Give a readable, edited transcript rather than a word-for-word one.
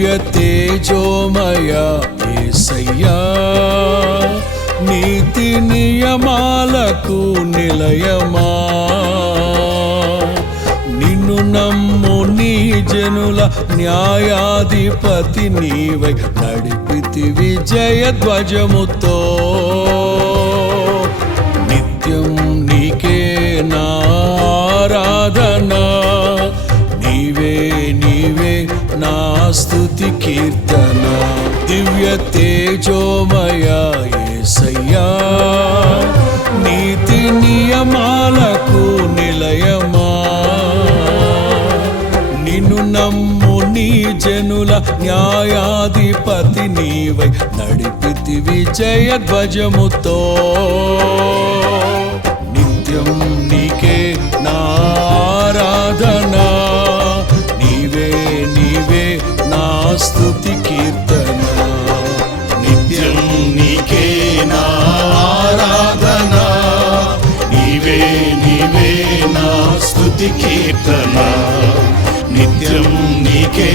దివ్య తేజోమయ యేసయ్యా, నీతి నియమాలకు నిలయమా, నిన్ను నమ్ము నీ జనుల న్యాయాధిపతి నీవై నడిపితివి జయధ్వజముతో. నిత్యం నీకే నా ఆరాధన, నీవే నీవే నా స్తుతి కీర్తన. దివ్య తేజోమయ యేసయ్యా, నీతి నియమాలకు నిలయమా, నిన్ను నమ్ము నీ జనుల న్యాయాధిపతి నీవై నడిపితివి జయధ్వజముతో. నిత్యం నీకే నా ఆరాధన, నీవే నీవే నా స్తుతి కీర్తన. నిత్యం నీకే నా ఆరాధన, నీవే నీవే నా స్తుతి కీర్తన. నిత్యం నీకే